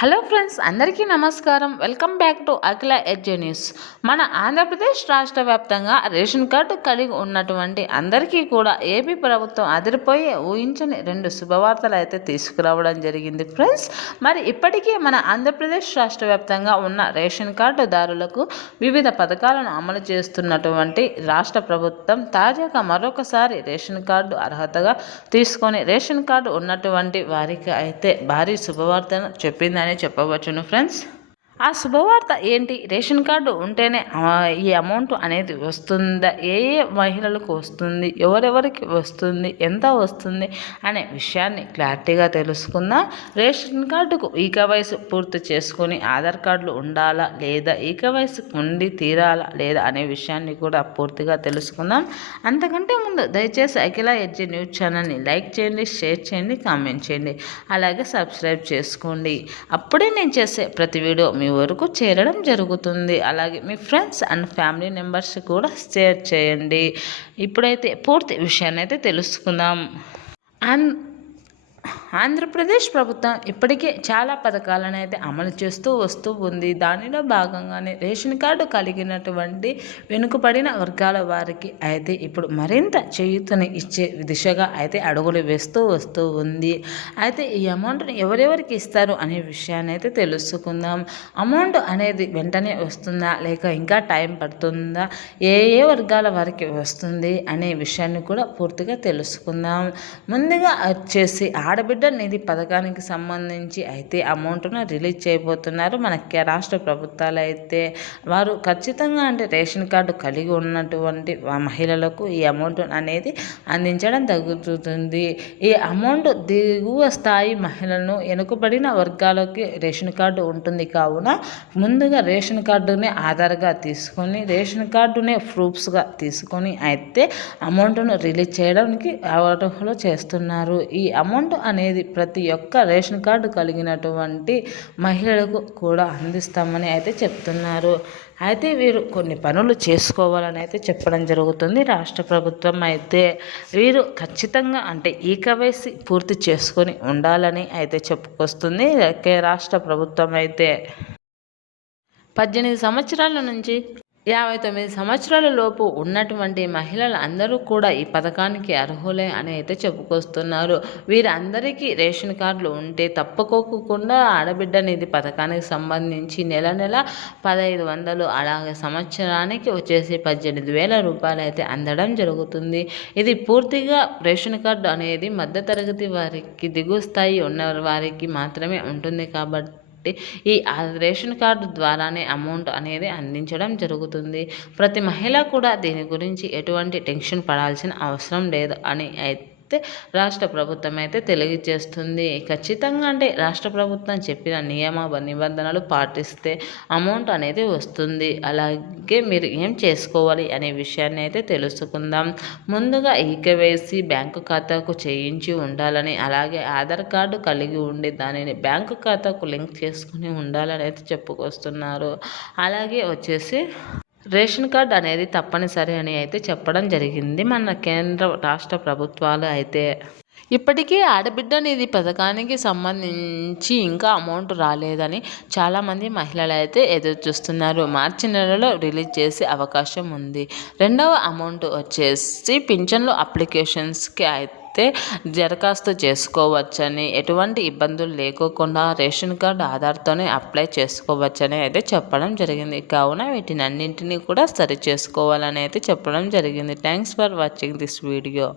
Hello friends, అందరికీ నమస్కారం. Welcome back to Akhila ఎడ్జే న్యూస్. మన ఆంధ్రప్రదేశ్ రాష్ట్ర వ్యాప్తంగా రేషన్ కార్డు కలిగి ఉన్నటువంటి అందరికీ కూడా ఏపీ ప్రభుత్వం అదిరిపోయే ఊహించని 2 శుభవార్తలు అయితే తీసుకురావడం జరిగింది ఫ్రెండ్స్. మరి ఇప్పటికే మన ఆంధ్రప్రదేశ్ రాష్ట్ర వ్యాప్తంగా ఉన్న రేషన్ కార్డుదారులకు వివిధ పథకాలను అమలు చేస్తున్నటువంటి రాష్ట్ర ప్రభుత్వం తాజాగా మరొకసారి రేషన్ కార్డు అర్హతగా తీసుకొని రేషన్ కార్డు ఉన్నటువంటి వారికి అయితే భారీ శుభవార్తను చెప్పిందని చెప్పవచ్చును ఫ్రెండ్స్. ఆ శుభవార్త ఏంటి? రేషన్ కార్డు ఉంటేనే ఈ అమౌంట్ అనేది వస్తుందా, ఏ ఏ మహిళలకు వస్తుంది, ఎవరెవరికి వస్తుంది, ఎంత వస్తుంది అనే విషయాన్ని క్లారిటీగా తెలుసుకుందాం. రేషన్ కార్డుకు ఈకేవైసీ పూర్తి చేసుకొని ఆధార్ కార్డులు ఉండాలా లేదా, ఈకేవైసీ ఉండి తీరాలా లేదా అనే విషయాన్ని కూడా పూర్తిగా తెలుసుకుందాం. అంతకంటే ముందు దయచేసి అఖిల ఎడ్జే న్యూస్ ఛానల్ని లైక్ చేయండి, షేర్ చేయండి, కామెంట్ చేయండి, అలాగే సబ్స్క్రైబ్ చేసుకోండి. అప్పుడే నేను చేసే ప్రతి వీడియో మీ వరకు చేరడం జరుగుతుంది. అలాగే మీ ఫ్రెండ్స్ అండ్ ఫ్యామిలీ మెంబర్స్ కూడా షేర్ చేయండి. ఇప్పుడైతే పూర్తి విషయాన్ని అయితే తెలుసుకుందాం. ఆంధ్రప్రదేశ్ ప్రభుత్వం ఇప్పటికే చాలా పథకాలను అయితే అమలు చేస్తూ వస్తూ ఉంది. దానిలో భాగంగానే రేషన్ కార్డు కలిగినటువంటి వెనుకబడిన వర్గాల వారికి అయితే ఇప్పుడు మరింత చేయూతని ఇచ్చే దిశగా అయితే అడుగులు వేస్తూ వస్తూ ఉంది. అయితే ఈ అమౌంట్ని ఎవరెవరికి ఇస్తారు అనే విషయాన్ని అయితే తెలుసుకుందాం. అమౌంట్ అనేది వెంటనే వస్తుందా లేక ఇంకా టైం పడుతుందా, ఏ ఏ వర్గాల వారికి వస్తుంది అనే విషయాన్ని కూడా పూర్తిగా తెలుసుకుందాం. ముందుగా వచ్చేసి ఆడబిడ్డ నిధి పథకానికి సంబంధించి అయితే అమౌంట్ను రిలీజ్ చేయబోతున్నారు మన రాష్ట్ర ప్రభుత్వాలు. అయితే వారు ఖచ్చితంగా అంటే రేషన్ కార్డు కలిగి ఉన్నటువంటి మహిళలకు ఈ అమౌంట్ అనేది అందించడం జరుగుతుంది. ఈ అమౌంట్ దిగువ స్థాయి మహిళలను వెనుకబడిన వర్గాలకి రేషన్ కార్డు ఉంటుంది కావున ముందుగా రేషన్ కార్డునే ఆధార్గా తీసుకొని, రేషన్ కార్డునే ప్రూఫ్స్గా తీసుకొని అయితే అమౌంట్ను రిలీజ్ చేయడానికి అర్హులు చేస్తున్నారు. ఈ అమౌంట్ అనేది ప్రతి ఒక్క రేషన్ కార్డు కలిగినటువంటి మహిళలకు కూడా అందిస్తామని అయితే చెప్తున్నారు. అయితే వీరు కొన్ని పనులు చేసుకోవాలని అయితే చెప్పడం జరుగుతుంది రాష్ట్ర ప్రభుత్వం. అయితే వీరు ఖచ్చితంగా అంటే ఈకేవైసీ పూర్తి చేసుకొని ఉండాలని అయితే చెప్పుకొస్తుంది రాష్ట్ర ప్రభుత్వం. అయితే 18 సంవత్సరాల నుంచి 59 సంవత్సరాల లోపు ఉన్నటువంటి మహిళలు అందరూ కూడా ఈ పథకానికి అర్హులే అని అయితే చెప్పుకొస్తున్నారు. వీరందరికీ రేషన్ కార్డులు ఉంటే తప్పుకోకుండా ఆడబిడ్డ నిధి పథకానికి సంబంధించి నెల 1500, అలాగే సంవత్సరానికి వచ్చేసి 18,000 రూపాయలు అయితే అందడం జరుగుతుంది. ఇది పూర్తిగా రేషన్ కార్డు అనేది మధ్యతరగతి వారికి, దిగువ స్థాయి ఉన్న వారికి మాత్రమే ఉంటుంది కాబట్టి ఈ రేషన్ కార్డు ద్వారానే అమౌంట్ అనేది అందించడం జరుగుతుంది. ప్రతి మహిళ కూడా దీని గురించి ఎటువంటి టెన్షన్ పడాల్సిన అవసరం లేదు అని అయితే రాష్ట్ర ప్రభుత్వం అయితే తెలియజేస్తుంది. ఖచ్చితంగా అంటే రాష్ట్ర ప్రభుత్వం చెప్పిన నిబంధనలు పాటిస్తే అమౌంట్ అనేది వస్తుంది. అలాగే మీరు ఏం చేసుకోవాలి అనే విషయాన్ని అయితే తెలుసుకుందాం. ముందుగా ఈకేవైసీ బ్యాంకు ఖాతాకు చేయించి ఉండాలని, అలాగే ఆధార్ కార్డు కలిగి ఉండి దానిని బ్యాంకు ఖాతాకు లింక్ చేసుకుని ఉండాలని అయితే చెప్పుకొస్తున్నారు. అలాగే వచ్చేసి రేషన్ కార్డు అనేది తప్పనిసరి అని అయితే చెప్పడం జరిగింది మన కేంద్ర రాష్ట్ర ప్రభుత్వాలు. అయితే ఇప్పటికీ ఆడబిడ్డ నిధి పథకానికి సంబంధించి ఇంకా అమౌంట్ రాలేదని చాలామంది మహిళలు అయితే ఎదురు చూస్తున్నారు. మార్చి నెలలో రిలీజ్ చేసే అవకాశం ఉంది. రెండవ అమౌంట్ వచ్చేసి పింఛన్లు అప్లికేషన్స్కి అయితే దరఖాస్తు చేసుకోవచ్చని, ఎటువంటి ఇబ్బందులు లేకోకుండా రేషన్ కార్డు ఆధార్తోనే అప్లై చేసుకోవచ్చని అయితే చెప్పడం జరిగింది. కావున వీటినన్నింటినీ కూడా సరి చేసుకోవాలని అయితే చెప్పడం జరిగింది. Thanks for watching this video.